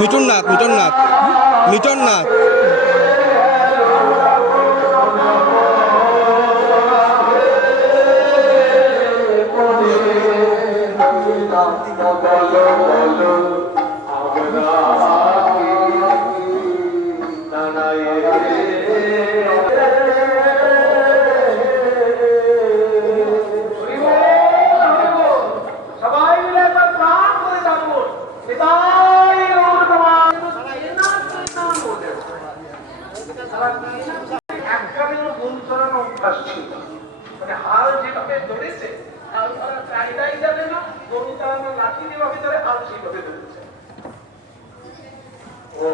মিঠুন নাথ, মিঠুন নাথ, মিঠুন নাথ। মানে হাল যেভাবে ধরেছে হাল ধরা চাহিদাই যাবে না, গরু চালানোর লাঠি যেভাবে ধরে হাল সেভাবে ধরেছে। ও